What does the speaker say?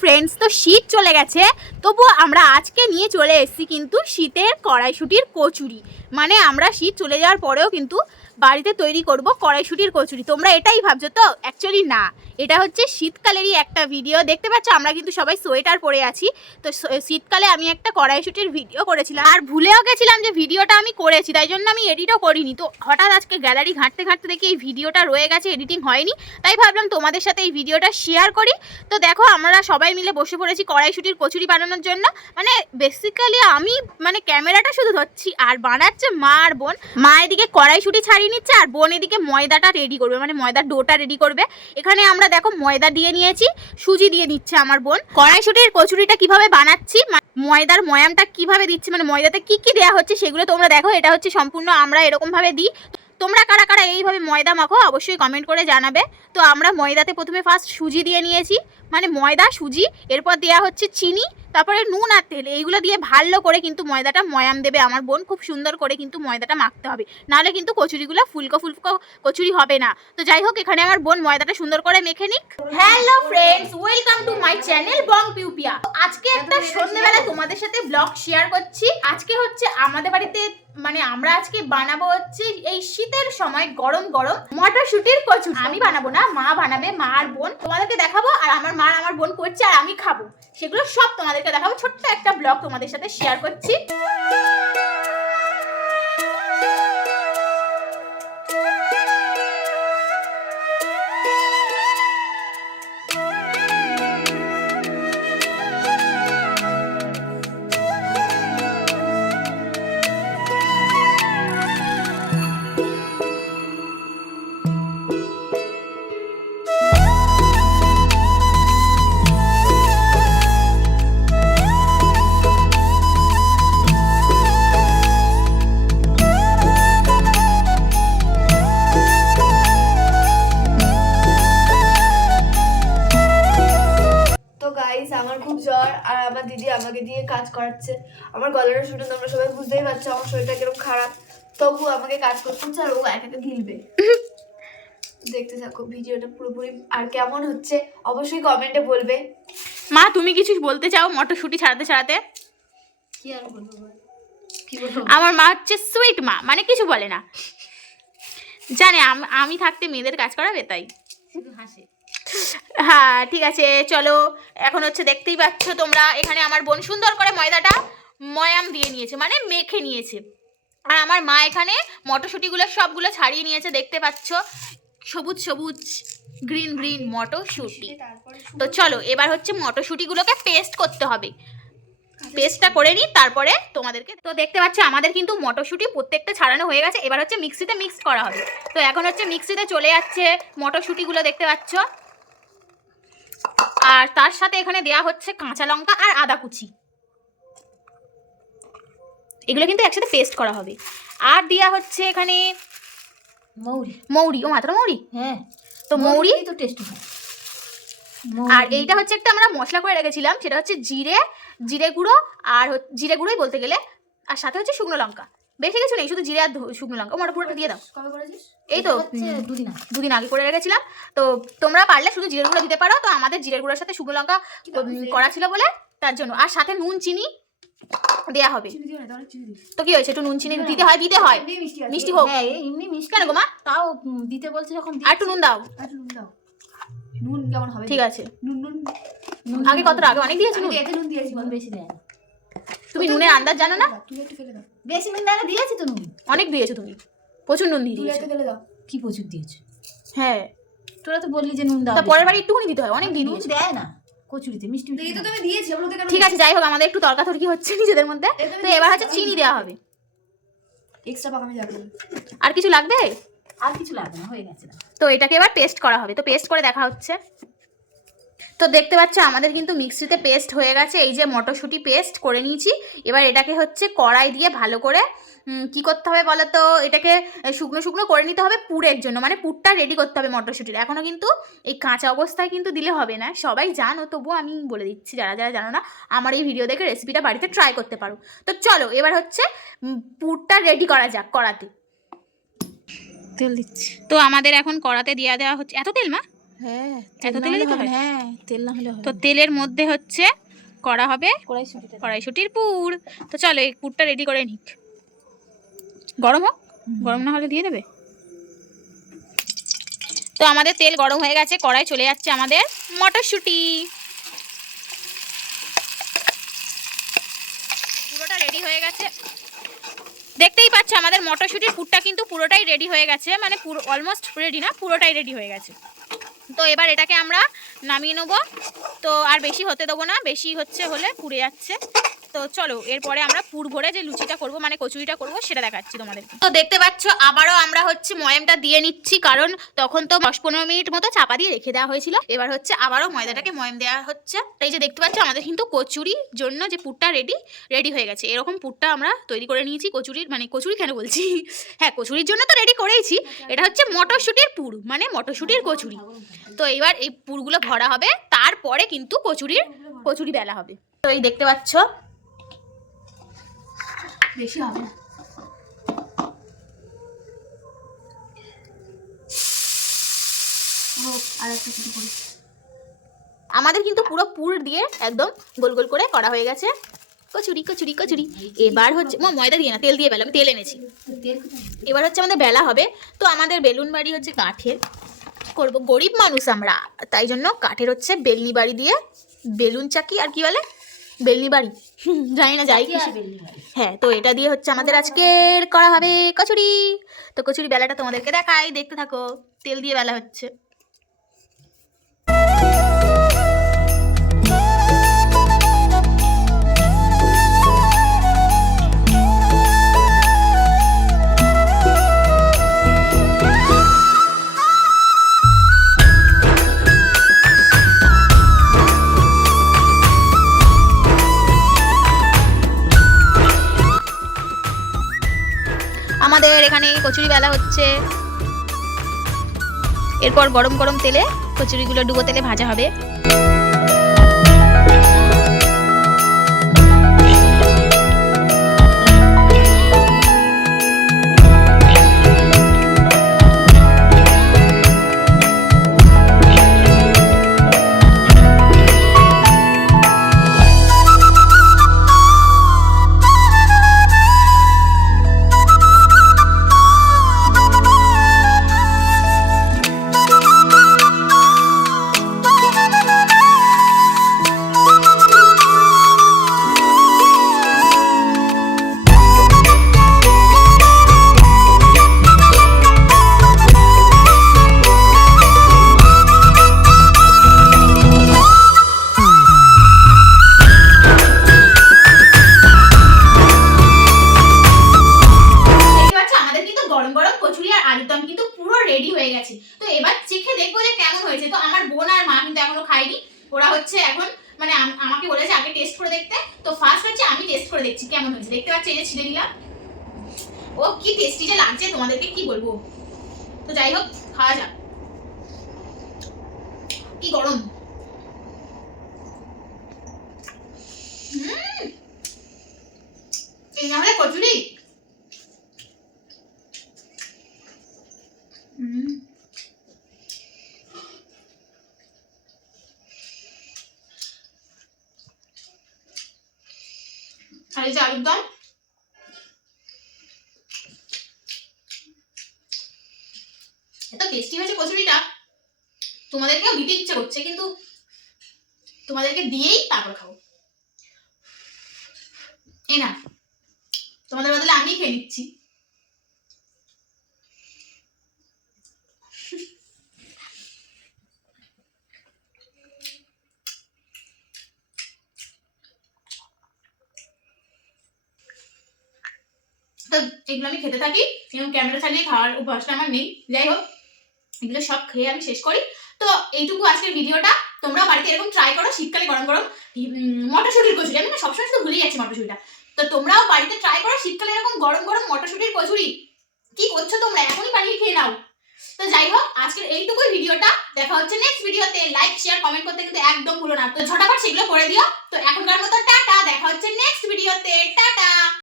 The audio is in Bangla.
ফ্রেন্ডস, তো শীত চলে গেছে, তবুও আমরা আজকে নিয়ে চলে এসেছি কিন্তু শীতের কড়াইশুঁটির কচুরি। মানে আমরা শীত চলে যাওয়ার পরেও কিন্তু বাড়িতে তৈরি করব কড়াইশুঁটির কচুরি। তোমরা এটাই ভাবছো তো? অ্যাকচুয়ালি না, এটা হচ্ছে শীতকালেরই একটা ভিডিও। দেখতে পাচ্ছ আমরা কিন্তু সবাই সোয়েটার পরে আছি। তো শীতকালে আমি একটা কড়াইশুঁটির ভিডিও করেছিলাম, আর ভুলেও গেছিলাম যে ভিডিওটা আমি করেছি, তাই জন্য আমি এডিটও করিনি। তো হঠাৎ আজকে গ্যালারি ঘাঁটতে ঘাঁটতে দেখি এই ভিডিওটা রয়ে গেছে, এডিটিং হয়নি, তাই ভাবলাম তোমাদের সাথে এই ভিডিওটা শেয়ার করি। তো দেখো আমরা সবাই মিলে বসে পড়েছি কড়াইশুঁটির কচুরি বানানোর জন্য। মানে বেসিক্যালি আমি ক্যামেরাটা শুধু ধরছি, আর বানাচ্ছে মা আর বোন। মা এদিকে কড়াইশুঁটি ছাড়িয়ে নিচ্ছে, আর বোন এদিকে ময়দাটা রেডি করবে, মানে ময়দার ডোটা রেডি করবে। এখানে আমরা দেখো ময়দা দিয়ে নিয়েছি, সুজি দিয়ে নিচ্ছে আমার বোন। কড়াইশুঁটির কচুরিটা কিভাবে বানাচ্ছি, ময়দার ময়ামটা কিভাবে দিচ্ছি, মানে ময়দাতে কি কি দেওয়া হচ্ছে সেগুলো তোমরা দেখো। এটা হচ্ছে সম্পূর্ণ আমরা এরকম ভাবে দিই। তোমরা কারা কারা এইভাবে ময়দা মাখো অবশ্যই কমেন্ট করে জানাবে। তো আমরা ময়দাতে প্রথমে ফার্স্ট সুজি দিয়ে নিয়েছি, মানে ময়দা সুজি, এরপর দেওয়া হচ্ছে চিনি, তারপরে নুন আর তেল। এইগুলো দিয়ে ভালো করে কিন্তু ময়দাটা ময়াম দেবে আমার বোন। খুব সুন্দর করে কিন্তু ময়দাটা মাখতে হবে, নাহলে কিন্তু কচুরিগুলো ফুলকো ফুলকো কচুরি হবে না। তো যাই হোক, এখানে আমার বোন ময়দাটা সুন্দর করে মেখে নিক। Hello friends, welcome to my channel Bong Piupia. আজকে একটা সন্ধ্যেবেলা তোমাদের সাথে ব্লগ শেয়ার করছি। আজকে হচ্ছে আমাদের বাড়িতে, মানে আমরা আজকে বানাবো হচ্ছে এই শীতের সময় গরম গরম মটরশুঁটির কচুরি। আমি বানাবো না, মা বানাবে, মা আর বোন। তোমাদেরকে দেখাবো, আর আমার মা আমার বোন করছে আর আমি খাবো, সেগুলো সব তোমাদেরকে দেখাবো। ছোট্ট একটা ব্লগ তোমাদের সাথে শেয়ার করছি। আমার খুব জ্বর, আর আমার দিদি আমাকে দিয়ে কাজ করাচ্ছে। আমার গলাটা শুনে তোমরা সবাই বুঝতেই পারছো আমার শরীরটা কিরকম খারাপ, তবু আমাকে কাজ করতে হচ্ছে, আর ও একা একা গিলবে। দেখতে থাকো ভিডিওটা পুরোপুরি, আর কেমন হচ্ছে অবশ্যই কমেন্টে বলবে। মা তুমি কিছু বলতে চাও মটরশুঁটি ছাড়াতে ছাড়াতে? কি আর বলবো, কি বলবো? আমার মা হচ্ছে সুইট মা, মানে কিছু বলে না, জানে আমি থাকতে মেয়েদের কাজ করাবে, তাই শুধু হাসে। হ্যাঁ ঠিক আছে, চলো। এখন হচ্ছে দেখতেই পাচ্ছ তোমরা, এখানে আমার বোন সুন্দর করে ময়দাটা ময়াম দিয়ে নিয়েছে, মানে মেখে নিয়েছে। আর আমার মা এখানে মটরশুঁটিগুলো সবগুলো ছাড়িয়ে নিয়েছে, দেখতে পাচ্ছ সবুজ সবুজ গ্রিন গ্রিন মটরশুঁটি। তো চলো এবার হচ্ছে মটরশুঁটিগুলোকে পেস্ট করতে হবে। পেস্টটা করে নিই, তারপরে তোমাদেরকে। তো দেখতে পাচ্ছ আমাদের কিন্তু মটরশুঁটি প্রত্যেকটা ছাড়ানো হয়ে গেছে। এবার হচ্ছে মিক্সিতে মিক্সড করা হবে। তো এখন হচ্ছে মিক্সিতে চলে যাচ্ছে মটরশুঁটিগুলো, দেখতে পাচ্ছ। আর তার সাথে এখানে দেয়া হচ্ছে কাঁচা লঙ্কা আর আদা কুচি, এগুলো কিন্তু একসাথে পেস্ট করা হবে। আর দেয়া হচ্ছে এখানে মৌরি। ও মাত্র মৌরি, হ্যাঁ। তো মৌরি তো টেস্ট হয়। আর এইটা হচ্ছে একটা আমরা মশলা করে রেখেছিলাম, সেটা হচ্ছে জিরে গুঁড়ো, আর জিরে গুঁড়োই বলতে গেলে, আর সাথে হচ্ছে শুকনো লঙ্কা। বেশি কিছু নেই, শুধু জিরে আর শুকনো লঙ্কা। ওটা পুরোটা দিয়ে দাও। কবে করেছিস? এই তো দুদিন আগে করে রেখেছিলাম। তো তোমরা পারলে শুধু জিরে গুঁড়ো দিতে পারো, তো আমাদের জিরে গুঁড়োর সাথে শুকনো লঙ্কা করা ছিল বলে তার জন্য। আর সাথে নুন চিনি দেয়া হবে। তো কি হয়েছে, একটু নুন চিনি দিতে হয় মিষ্টি হোক। এমনি মিষ্টি কেন গো মা? তাও দিতে বলছে যখন, আর একটু নুন দাও। নুন কেমন হবে? ঠিক আছে, নুন আগে কতটা, আগে অনেক দিয়েছি নুন। নুন দিয়েছি, বেশি দেয়। তুমি নুনের আন্দাজ জানো না? তুমি একটু ফেলে দাও। বেশি নুন দাও, দিয়েছি তো নুন। অনেক দিয়েছো তুমি, প্রচুর নুন দিয়ে দিয়েছো। ফেলে দাও। কি প্রচুর দিয়েছো? হ্যাঁ, তোরা তো বললি যে নুন দাও, তা পরের বার একটুখানি দিতে হয়, অনেক দিয়ে দিয়েছো। দেয় না কচুরিতে মিষ্টি। এই তো তুমি দিয়েছি, আমরা তো। ঠিক আছে, যাই হোক, আমাদের একটু তর্কাতর্কি হচ্ছে নিজেদের মধ্যে। তো এবার হচ্ছে চিনি দেওয়া হবে। এক্সট্রা পাকামি যাবে। আর কিছু লাগবে? আর কিছু লাগবে না, হয়ে গেছে। তো এটাকে এবার পেস্ট করা হবে। তো পেস্ট করে দেখা হচ্ছে। তো দেখতে পাচ্ছ আমাদের কিন্তু মিক্সিতে পেস্ট হয়ে গেছে। এই যে মটরশুঁটি পেস্ট করে নিয়েছি। এবার এটাকে হচ্ছে কড়াই দিয়ে ভালো করে কি করতে হবে বলো তো, এটাকে শুকনো শুকনো করে নিতে হবে পুরের জন্য, মানে পুরটা রেডি করতে হবে মটরশুঁটির। এখনও কিন্তু এই কাঁচা অবস্থায় কিন্তু দিলে হবে না, সবাই জানো, তবুও আমি বলে দিচ্ছি যারা যারা জানো না, আমার এই ভিডিও দেখে রেসিপিটা বাড়িতে ট্রাই করতে পারো। তো চলো এবার হচ্ছে পুরটা রেডি করা যাক। কড়াতে তেল দিচ্ছি। তো আমাদের এখন কড়াতে দেওয়া হচ্ছে। এত তেল মা? হ্যাঁ এত তেলে দিতে হয়? হ্যাঁ তেল না হলে হবে তো না। তেলের মধ্যে হচ্ছে করা হবে কড়াইশুঁটিটা কড়াইশুঁটির পুর। তো চলো এই পুরটা রেডি করে নিক, গরম হোক, গরম না হলে দিয়ে দেবে। তো আমাদের তেল গরম হয়ে গেছে, কড়াই চলে যাচ্ছে আমাদের মটরশুঁটি। পুরোটা রেডি হয়ে গেছে, দেখতেই পাচ্ছ আমাদের মটরশুঁটির পুরটা কিন্তু পুরোটাই রেডি হয়ে গেছে, মানে পুরো অলমোস্ট রেডি না, পুরোটাই রেডি হয়ে গেছে। তো এবার এটাকে আমরা নামিয়ে নেবো। তো আর বেশি হতে দেবো না, বেশি হলে পুড়ে যাচ্ছে। তো চলো এরপরে আমরা পুর ভরে যে লুচিটা করব, মানে কচুরিটা করব, সেটা দেখাচ্ছি তোমাদেরকে। তো দেখতে পাচ্ছ আবারও আমরা ময়ামটা দিয়ে নিচ্ছি, কারণ তখন তো 10-15 মিনিট মতো চাপা দিয়ে রেখে দেওয়া হয়েছিল। এবার আবারও ময়দাটাকে ময়াম দেওয়া হচ্ছে। এই যে দেখতে পাচ্ছ আমাদের কিন্তু কচুরির জন্য যে পুরটা রেডি হয়ে গেছে। এরকম পুরটা আমরা তৈরি করে নিয়েছি কচুরির, মানে কচুরি কেন বলছি, হ্যাঁ কচুরির জন্য তো রেডি করেইছি। এটা হচ্ছে মটরশুঁটির পুর, মানে মটরশুঁটির কচুরি। তো এবার এই পুরগুলো ভরা হবে, তারপরে কিন্তু কচুরি বেলা হবে। তো এই দেখতে পাচ্ছ বেশি হবে না, আমাদের কিন্তু পুরো পুর দিয়ে একদম গোল গোল করে করা হয়ে গেছে কচুরি কচুরি কচুরি। এবার ময়দা দিয়ে না, তেল দিয়ে বেলা, আমি তেল এনেছি। এবার আমাদের বেলা হবে। তো আমাদের বেলুন বাড়ি কাঠের করব, গরিব মানুষ আমরা, তাই জন্য কাঠের বেলনি বাড়ি দিয়ে বেলুন চাকি আর কি বলে বেলনি বাড়ি, জানি না যাই কিসে। হ্যাঁ, তো এটা দিয়ে আমাদের আজকের করা হবে কচুরি। তো কচুরি বেলাটা তোমাদেরকে দেখাই, দেখতে থাকো। তেল দিয়ে বেলা হচ্ছে। আমাদের এখানে কচুরি বেলা হচ্ছে, এরপর গরম গরম তেলে কচুরিগুলো ডুবো তেলে ভাজা হবে। রেডি হয়ে গেছে। তো এবার চেখে দেখবো যে কেমন হয়েছে। তো আমার বোন আর মা কিন্তু এখনো খায়নি, ওরা এখন মানে আমাকে বলেছে আগে টেস্ট করে দেখতে। তো ফার্স্ট আমি টেস্ট করে দেখছি কেমন হয়েছে। দেখতে পাচ্ছি, এই যে ছিঁড়ে নিলাম, ও কি টেস্টি যে লাগছে তোমাদেরকে কি বলবো। তো যাই হোক, খাওয়া যাক। কি গরম, এই না হলে কচুরি। আর এই যে আলুর দম, এত টেস্টি হয়েছে কচুরিটা, তোমাদেরকেও দিতে ইচ্ছে করছে, কিন্তু তোমাদেরকে দিয়েই তারপর খাবো। এই না, তোমাদের বদলে আমি খেয়ে নিচ্ছি। তো এগুলো আমি খেতে থাকি, এবং ক্যামেরা চালিয়ে খাওয়ার অভ্যাসটা আমার নেই। যাই হোক, এগুলো সব খেয়ে আমি শেষ করি। তো এইটুকু আজকের ভিডিওটা, তোমরা বাড়িতে এরকম ট্রাই করো। শীতকালে গরম গরম মটরশুঁটির কচুরি, আমি না সবসময় শুধু ভুলে যাচ্ছি মটরশুঁটিটা। তো তোমরাও বাড়িতে ট্রাই করো শীতকালে এরকম গরম গরম মটরশুঁটির কচুরি। কি করছো তোমরা, এখনই বানিয়ে খেয়ে নাও। তো যাই হোক, আজকের এইটুকুই ভিডিওটা। দেখা হচ্ছে নেক্সট ভিডিওতে। লাইক শেয়ার কমেন্ট করতে কিন্তু একদম ভুলো না। তো ঝটাফট সেগুলো করে দিও। তো এখনকার মতো টাটা, দেখা হচ্ছে নেক্সট ভিডিওতে। টাটা।